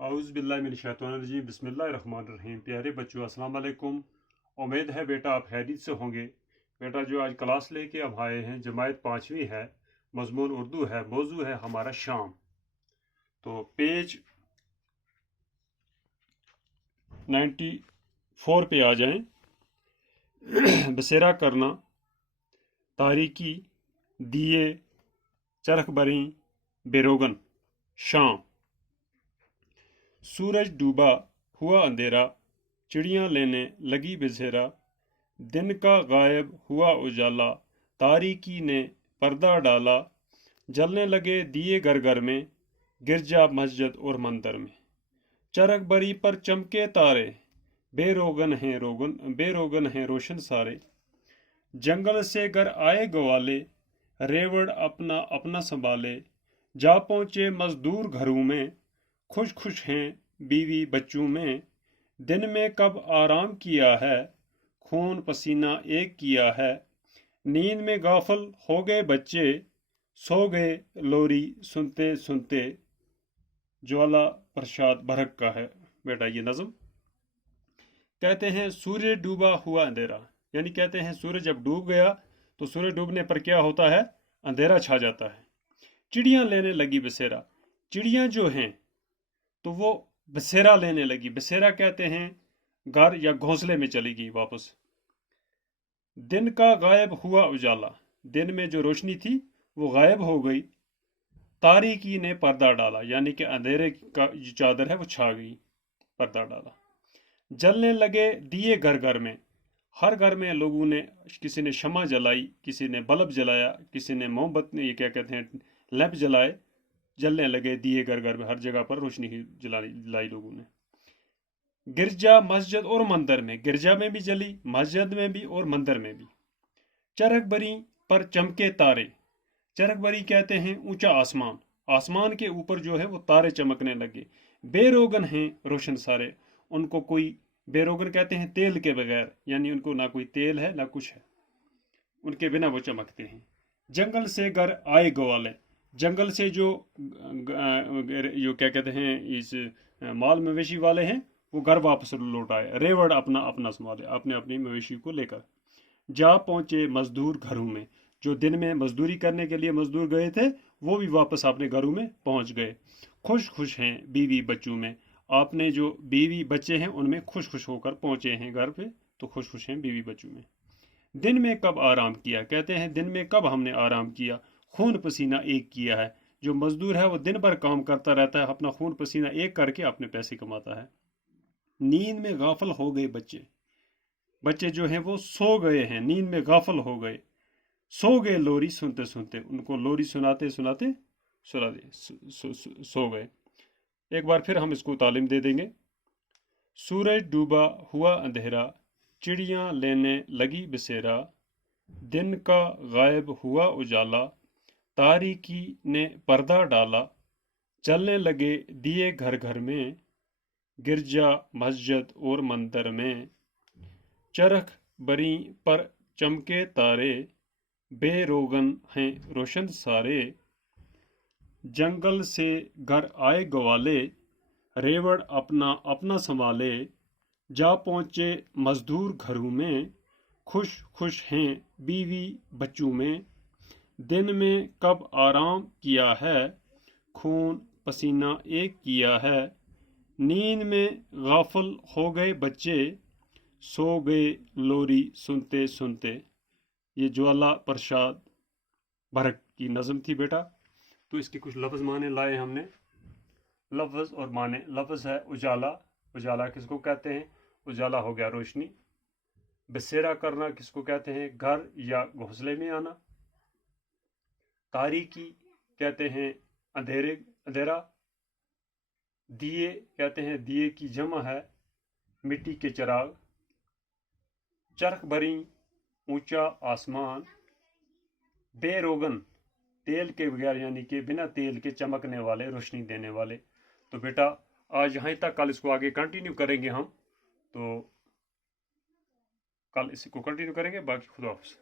आउज़ बिल्लाहि मिनश शैतानिर रजीम बिस्मिल्लाहिर्रहमानिर्रहीम। प्यारे बच्चों, अस्सलाम वालेकुम। उम्मीद है बेटा आप खैरियत से होंगे। बेटा जो आज क्लास लेके अब आए हैं जमात 5वीं है, मज़मून उर्दू है, मौजू है हमारा शाम। तो पेज 94 पे आ जाएं। बसेरा करना, तारीकी, दिए, चरख बरी, बेरोगन, शाम। सूरज डूबा, हुआ अंधेरा, चिड़ियाँ लेने लगी बसेरा, दिन का गायब हुआ उजाला, तारीकी ने पर्दा डाला, जलने लगे दिए घर घर में, गिरजा मस्जिद और मंदिर में। चरख बरी पर चमके तारे, बेरोगन हैं रोशन सारे। जंगल से घर आए ग्वाले, रेवड़ अपना अपना संभाले। जा पहुँचे मजदूर घरों में, खुश खुश हैं बीवी बच्चों में। दिन में कब आराम किया है, खून पसीना एक किया है। नींद में गाफल हो गए बच्चे, सो गए लोरी सुनते सुनते। ज्वाला प्रसाद भरत का है बेटा ये नज़म। कहते हैं सूर्य डूबा हुआ अंधेरा, यानी कहते हैं सूर्य जब डूब गया तो सूर्य डूबने पर क्या होता है, अंधेरा छा जाता है। चिड़ियाँ लेने लगी बसेरा, चिड़ियाँ जो हैं तो वो बसेरा लेने लगी। बसेरा कहते हैं घर या घोंसले में चली गई वापस। दिन का गायब हुआ उजाला, दिन में जो रोशनी थी वो गायब हो गई। तारीकी ने पर्दा डाला, यानी कि अंधेरे का जो चादर है वो छा गई, पर्दा डाला। जलने लगे दिए घर घर में, हर घर में लोगों ने, किसी ने शमा जलाई, किसी ने बल्ब जलाया, किसी ने मोमबत्ती, ये क्या कहते हैं, लैंप जलाए। जलने लगे दिए घर घर में, हर जगह पर रोशनी ही जलाई लोगों ने। गिरजा मस्जिद और मंदिर में, गिरजा में भी जली, मस्जिद में भी और मंदिर में भी। चरख बरी पर चमके तारे, चरख बरी कहते हैं ऊंचा आसमान, आसमान के ऊपर जो है वो तारे चमकने लगे। बेरोगन हैं रोशन सारे, उनको कोई, बेरोगन कहते हैं तेल के बगैर, यानी उनको ना कोई तेल है ना कुछ है, उनके बिना वो चमकते हैं। जंगल से घर आए ग्वाले, जंगल से जो क्या कहते हैं इस माल मवेशी वाले हैं वो घर वापस लौट आए। रेवड़ अपना अपना संभाले, अपने अपनी मवेशी को लेकर। जा पहुंचे मजदूर घरों में, जो दिन में मजदूरी करने के लिए मजदूर गए थे वो भी वापस अपने घरों में पहुंच गए। खुश खुश हैं बीवी बच्चों में, आपने जो बीवी बच्चे हैं उनमें खुश खुश होकर पहुंचे हैं घर पे, तो खुश खुश हैं बीवी बच्चों में। दिन में कब आराम किया, कहते हैं दिन में कब हमने आराम किया, खून पसीना एक किया है। जो मजदूर है वो दिन भर काम करता रहता है, अपना खून पसीना एक करके अपने पैसे कमाता है। नींद में गाफल हो गए बच्चे, बच्चे जो हैं वो सो गए हैं, नींद में गाफल हो गए। सो गए लोरी सुनते सुनते, उनको लोरी सुनाते सुनाते सो गए। एक बार फिर हम इसको तालीम दे देंगे। सूरज डूबा हुआ अंधेरा, चिड़ियाँ लेने लगी बसेरा, दिन का गायब हुआ उजाला, तारीकी ने पर्दा डाला, चलने लगे दिए घर घर में, गिरजा मस्जिद और मंदिर में। चरख बरी पर चमके तारे, बेरोगन हैं रोशन सारे। जंगल से घर आए ग्वाले, रेवड़ अपना अपना संभाले। जा पहुँचे मजदूर घरों में, खुश खुश हैं बीवी बच्चों में। दिन में कब आराम किया है, खून पसीना एक किया है। नींद में गाफल हो गए बच्चे, सो गए लोरी सुनते सुनते। ये ज्वाला प्रसाद भरत की नज़म थी बेटा। तो इसके कुछ लफ्ज़ माने लाए हमने। लफ्ज़ और माने, लफ्ज़ है उजाला, उजाला किसको कहते हैं, उजाला हो गया रोशनी। बसेरा करना किसको कहते हैं, घर या घोंसले में आना। तारीकी कहते हैं अंधेरा। दिए कहते हैं, दिए की जमा है मिट्टी के चिराग। चरख बरी ऊंचा आसमान। बेरोगन तेल के बगैर, यानी कि बिना तेल के चमकने वाले, रोशनी देने वाले। तो बेटा आज यहाँ तक, कल इसको आगे कंटिन्यू करेंगे हम, तो कल इसको कंटिन्यू करेंगे। बाकी खुदा हाफिज़।